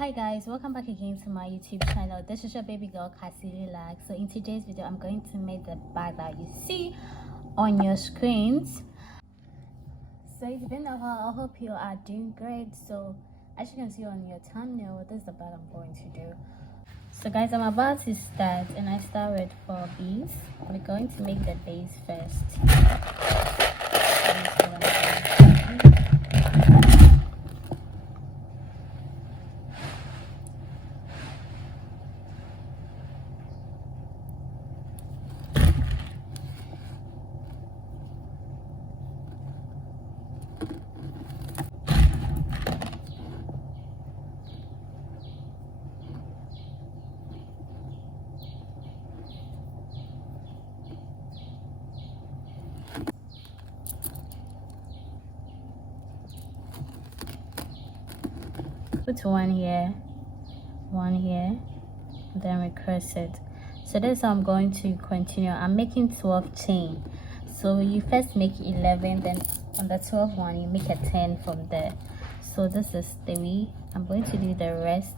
Hi guys, welcome back again to my YouTube channel. This is your baby girl Cassie Lag. So in today's video I'm going to make the bag that you see on your screens. So it's been a while. I hope you are doing great. So as you can see on your thumbnail, this is the bag I'm going to do. So guys, I'm about to start and I start with 4 beads. We're going to make the base first. Put one here, then we cross it. So that's how I'm going to continue. I'm making 12 chain. So you first make 11, then on the 12th one you make a 10 from there. So this is 3. I'm going to do the rest.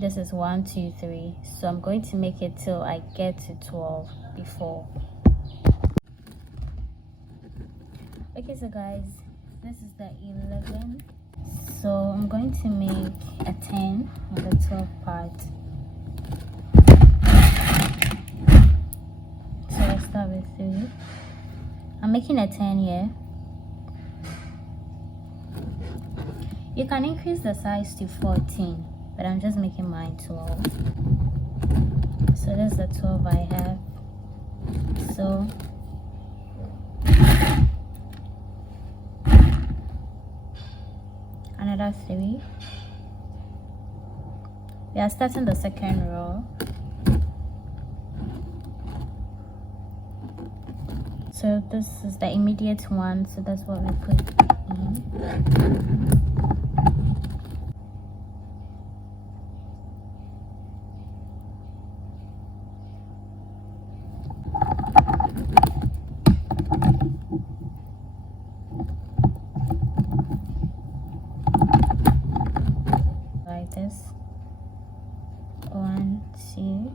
This is 1 2 3. So I'm going to make it till I get to 12 before. Okay, so guys, this is the 11. So I'm going to make a 10 on the 12th part. So I start with 3. I'm making a 10 here. You can increase the size to 14, but I'm just making mine 12. So that's the 12 I have. So another 3. We are starting the second row. So this is the immediate one, so that's what we put in. Like this. 1 2.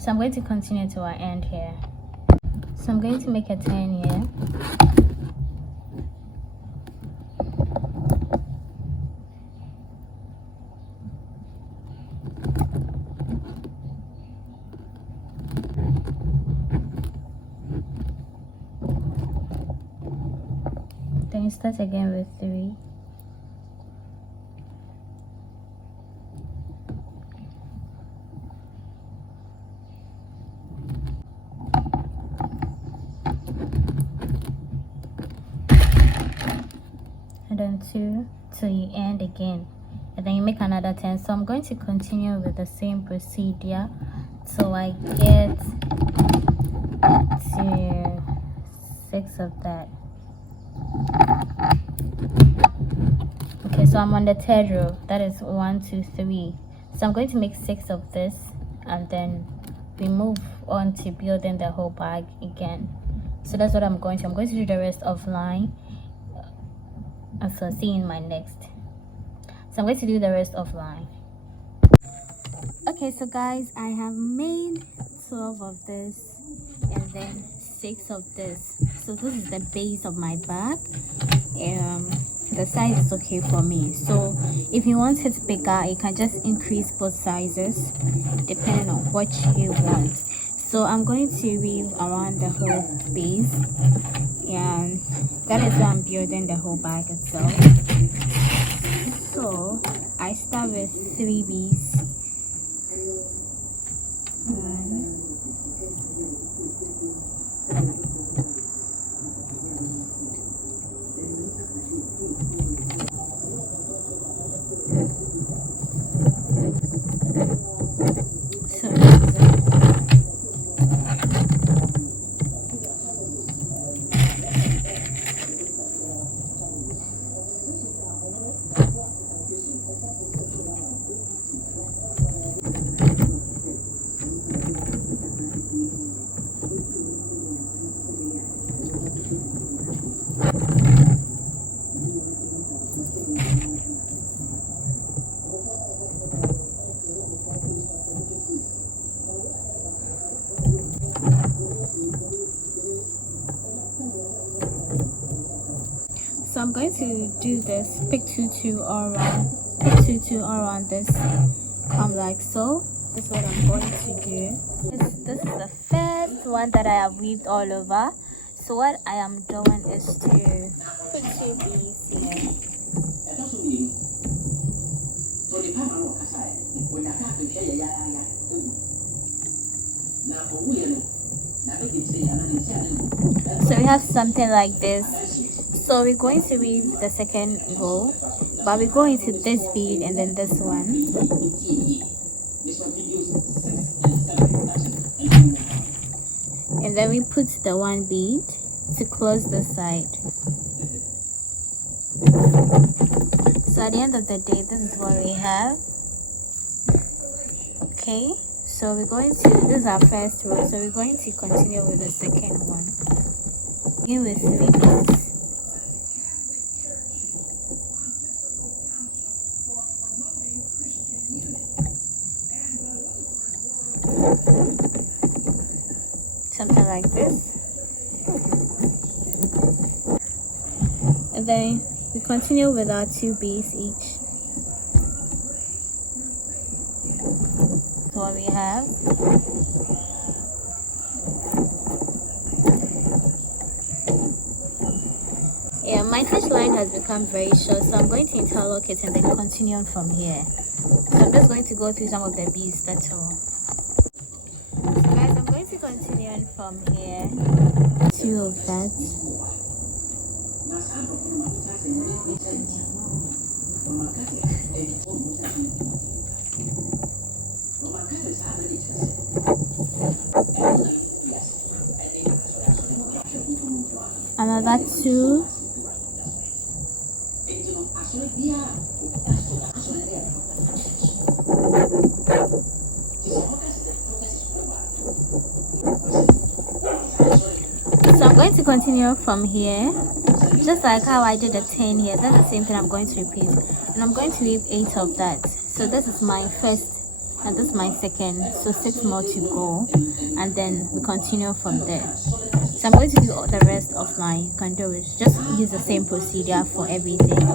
So I'm going to continue to our end here. So I'm going to make a 10 here. Then you start again with 3. And then 2 till you end again, and then you make another 10. So I'm going to continue with the same procedure till I get to 6 of that. Okay, so I'm on the 3rd row. That is 1 2 3. So I'm going to make 6 of this, and then we move on to building the whole bag again. So that's what I'm going to do the rest offline. So see you in my next. So I'm going to do the rest offline. Okay, so guys, I have made 12 of this and then 6 of this. So this is the base of my bag. The size is okay for me. So if you want it bigger, you can just increase both sizes depending on what you want. So I'm going to weave around the whole base, and that is why I'm building the whole bag itself. So I start with 3 beads. 1, 2 I'm going to do this, pick 2 all around, all around this, like so. This is what I'm going to do. This is the first one that I have weaved all over. So what I am doing is to put 2 beads here. So we have something like this. So we're going to weave the second row, but we go into this bead and then this one. And then we put the 1 bead to close the side. So at the end of the day, this is what we have. Okay, so we're going to, this is our first row, so we're going to continue with the second one. Begin with 3 beads. Something like this. And then we continue with our 2 beads each. That's what we have. Yeah, my stitch line has become very short, so I'm going to interlock it and then continue on from here. So I'm just going to go through some of the beads, that's all. So guys, I'm going to continue on from here. 2 of that. Another 2. So I'm going to continue from here, just like how I did a 10 here. That's the same thing I'm going to repeat, and I'm going to weave 8 of that. So this is my first and this is my second, so 6 more to go, and then we continue from there. So I'm going to do all the rest of my contours, just use the same procedure for everything.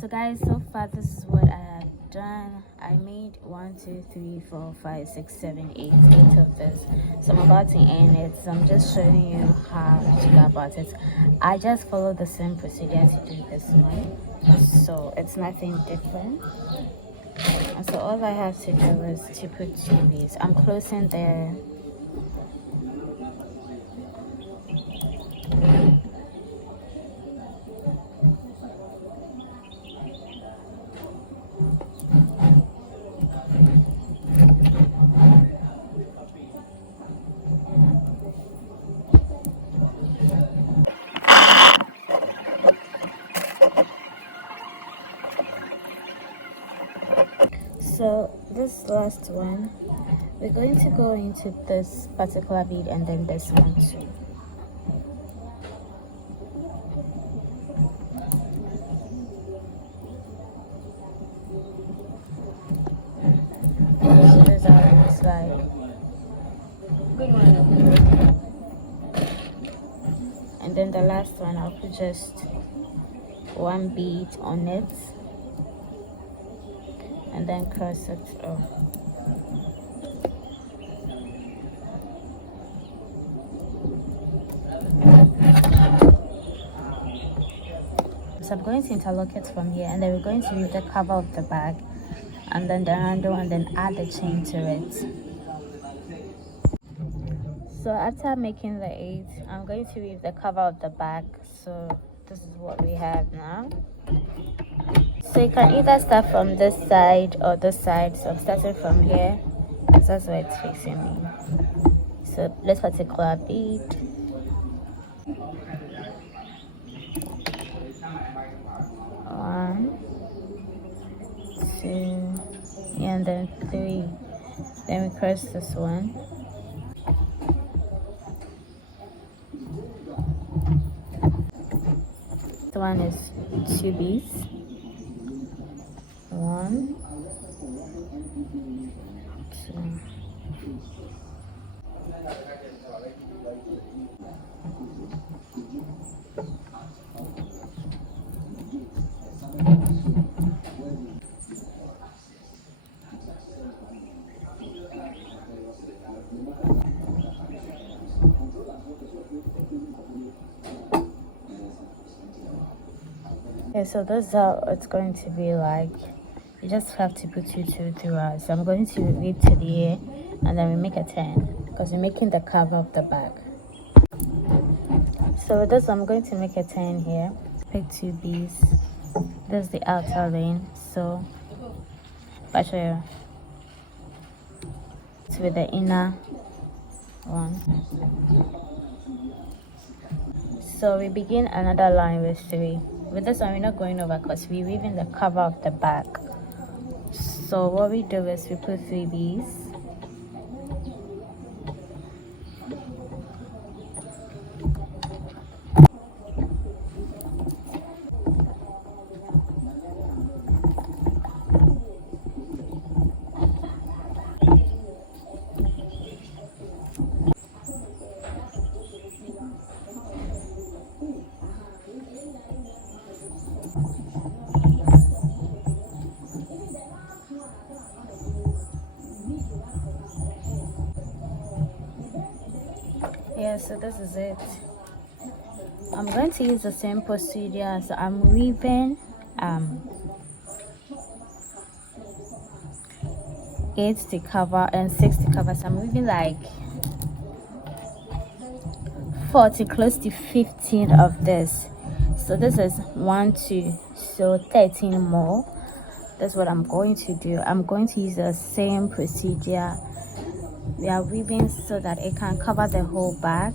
So guys, so far this is what I have done. I made 1 2 3 4 5 6 7 8 of this, so I'm about to end it. So I'm just showing you how to go about it. I just follow the same procedure to do this one, so it's nothing different. And so all I have to do is to put 2 beads. I'm closing there. So this last one, we're going to go into this particular bead and then this one too. So this is how it looks like. Good morning. And then the last one, I'll put just 1 bead on it and then cross it off. So I'm going to interlock it from here, and then we're going to weave the cover of the bag and then the handle and then add the chain to it. So after making the 8, I'm going to weave the cover of the bag. So this is what we have now. So you can either start from this side or this side. So I'm starting from here, because that's where it's facing me. So this particular bead. One, 2, and then 3. Then we cross this one. This one is 2 beads. 1, 2. Yeah, so this is how it's going to be like. You just have to put 2, 2 throughout. So I'm going to read to the A, and then we make a 10 because we're making the cover of the bag. So with this, I'm going to make a 10 here. Pick 2 beads. This is the outer lane. So if I show you, it's with the inner one. So we begin another line with 3. With this one, we're not going over because we're weaving the cover of the bag. So what we do is we put 3 beads. Yeah, so this is it. I'm going to use the same procedure. So I'm weaving 8 to cover and 6 to cover. So I'm weaving like 40, close to 15 of this. So this is 1, 2, so 13 more. That's what I'm going to do. I'm going to use the same procedure. We are weaving so that it can cover the whole bag.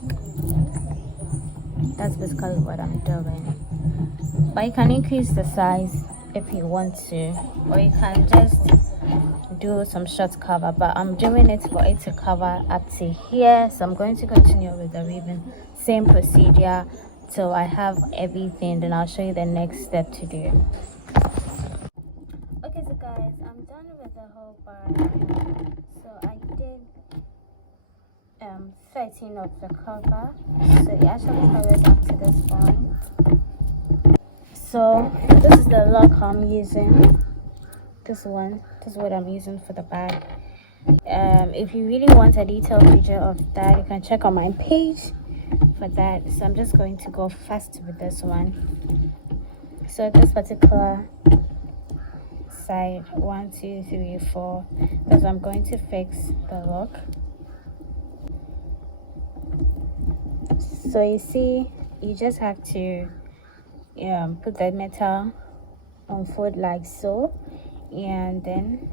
That's basically what I'm doing. But you can increase the size if you want to, or you can just do some short cover, but I'm doing it for it to cover up to here. So I'm going to continue with the weaving, same procedure till I have everything. Then I'll show you the next step to do. Okay, so guys, I'm done with the whole bag. So I did 13 of the cover, so it actually covers up to this point. So this is the lock I'm using. This is what I'm using for the bag. If you really want a detailed picture of that, you can check on my page for that. So I'm just going to go fast with this one. So this particular side, 1, 2, 3, 4, because I'm going to fix the lock. So you see, you just have to put the metal on fold like so, and then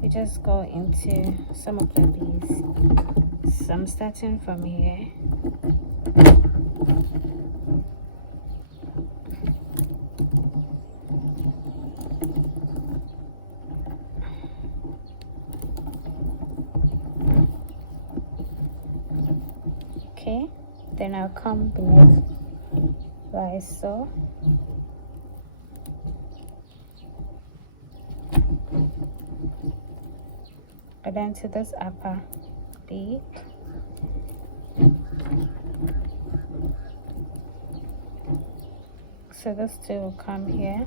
we just go into some of the beads. So I'm starting from here. Okay, then I'll come beneath like so. And then to this upper bead. So this two will come here.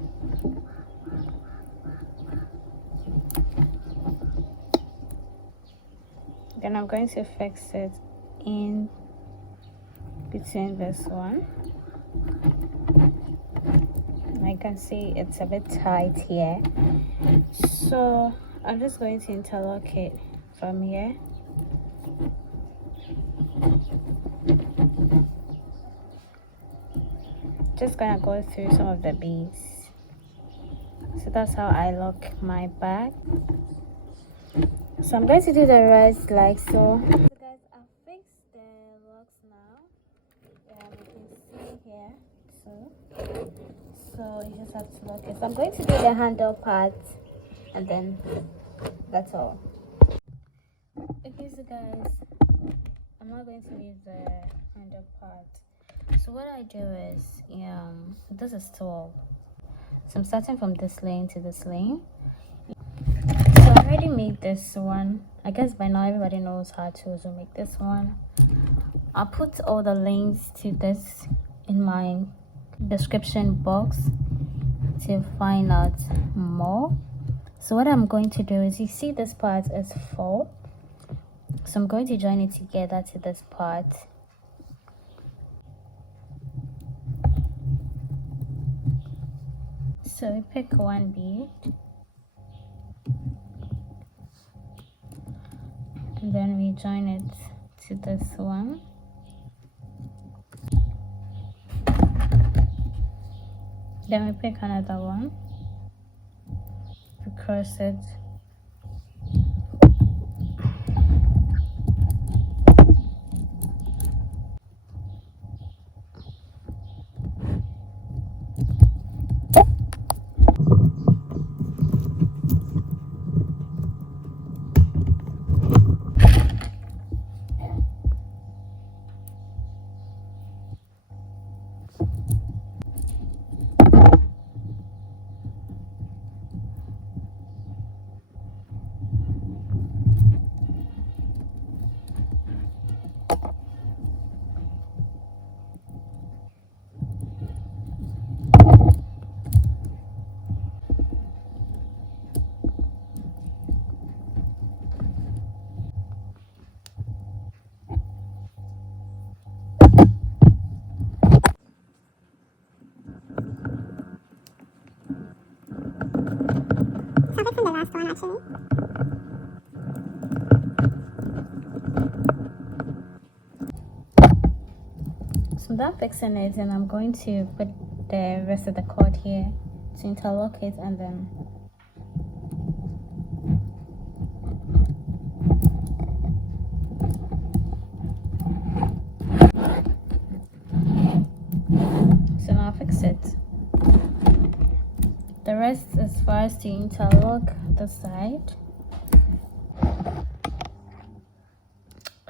Then I'm going to fix it in between this one. I can see it's a bit tight here, so I'm just going to interlock it from here. Just gonna go through some of the beads. So that's how I lock my bag. So I'm going to do the rest like so. So guys, I've fixed the locks now. You can see here. So you just have to lock it. So I'm going to do the handle part, and then that's all. Okay, so guys, I'm not going to leave the handle part. So what I do is, this is 12. So I'm starting from this lane to this lane. So I already made this one. I guess by now everybody knows how to also make this one. I'll put all the links to this in my description box to find out more. So what I'm going to do is, you see this part is 4, so I'm going to join it together to this part. So we pick one bead and then we join it to this one. Then we pick another one, we cross it, Start from the last one actually. So I'm done fixing it, and I'm going to put the rest of the cord here to interlock it, and then so now I'll fix it. The rest is for us to interlock the side.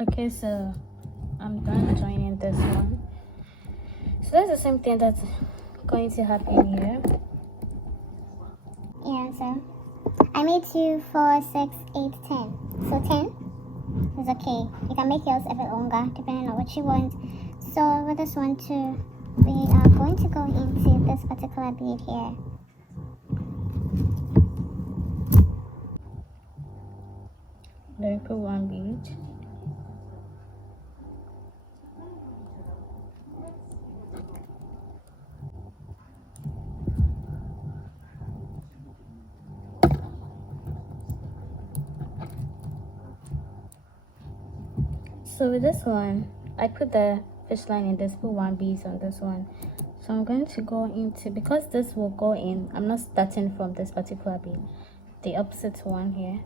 Okay, so I'm done joining this one. So that's the same thing that's going to happen here. Yeah, so I made 2, 4, 6, 8, 10. So 10 is okay. You can make yours a bit longer depending on what you want. So with this one too, we are going to go into this particular bead here. Then we put one bead. So with this one, I put the fish line in this, put one bead on this one. So I'm going to go into, because this will go in, I'm not starting from this particular bead, the opposite one here.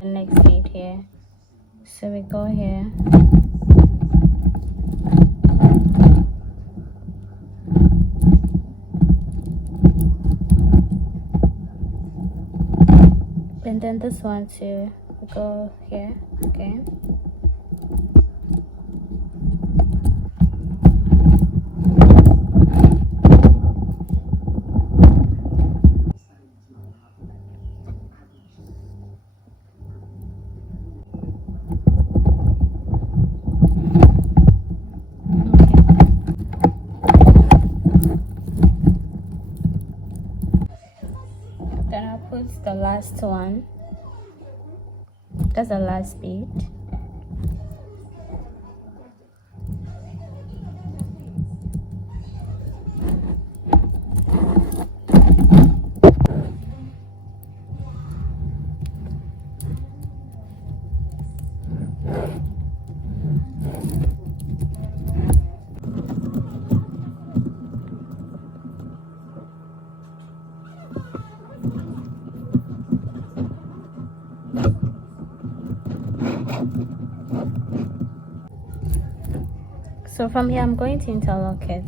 The next bead here. So we go here. And then this one too, we go here, okay. Then I'll put the last one. That's the last bead. So from here, I'm going to interlock it.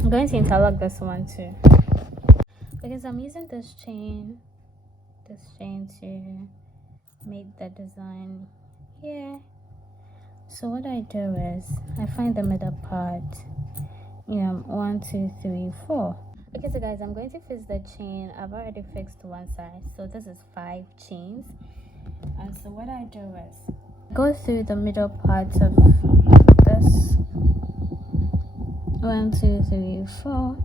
I'm going to interlock this one too, because I'm using this chain to make the design here. So what I do is I find the middle part, 1 2 3 4. Okay, so guys, I'm going to fix the chain. I've already fixed one side, so this is 5 chains. And so what I do is go through the middle parts of this 1 2 3 4.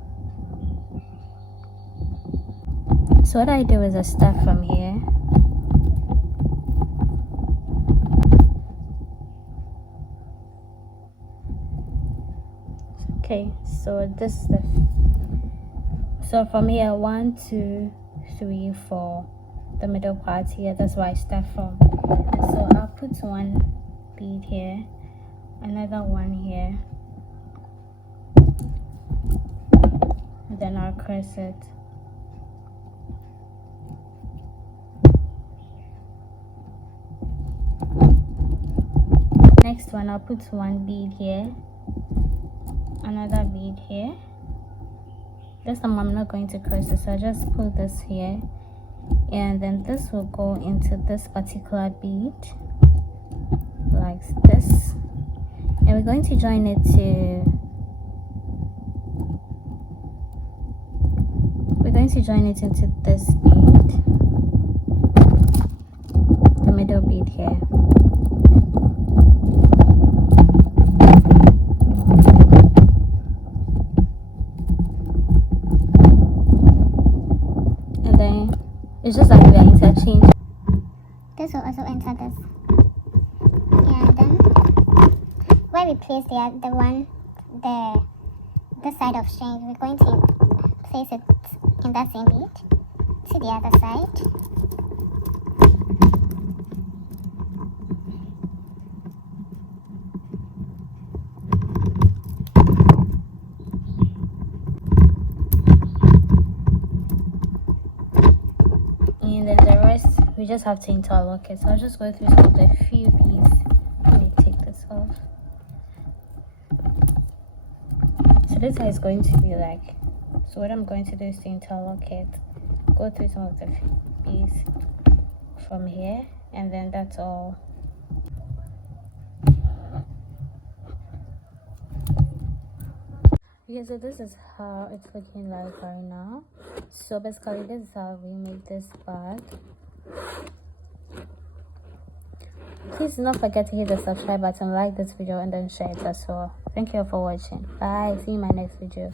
So what I do is I start from here. Okay, so so from here 1 2 3 4, the middle part here, that's where I start from. So I'll put one bead here, another one here, and then I'll cross it. Next one, I'll put one bead here, another bead here. This time I'm not going to cross it, so I just put this here, and then this will go into this particular bead like this, and we're going to join it into this bead, the middle bead here. It's just like we are interchanging. This will also enter this. And then where we place this side of string, we're going to place it in that same bead to the other side. And then the rest we just have to interlock it. So I'll just go through some of the few beads. Let me take this off. So this is how it's going to be like. So what I'm going to do is to interlock it, go through some of the beads from here, and then that's all. Yeah, so this is how it's looking like right now. So basically this is how we make this bag. Please do not forget to hit the subscribe button, like this video, and then share it as well. Thank you all for watching. Bye. See you in my next video.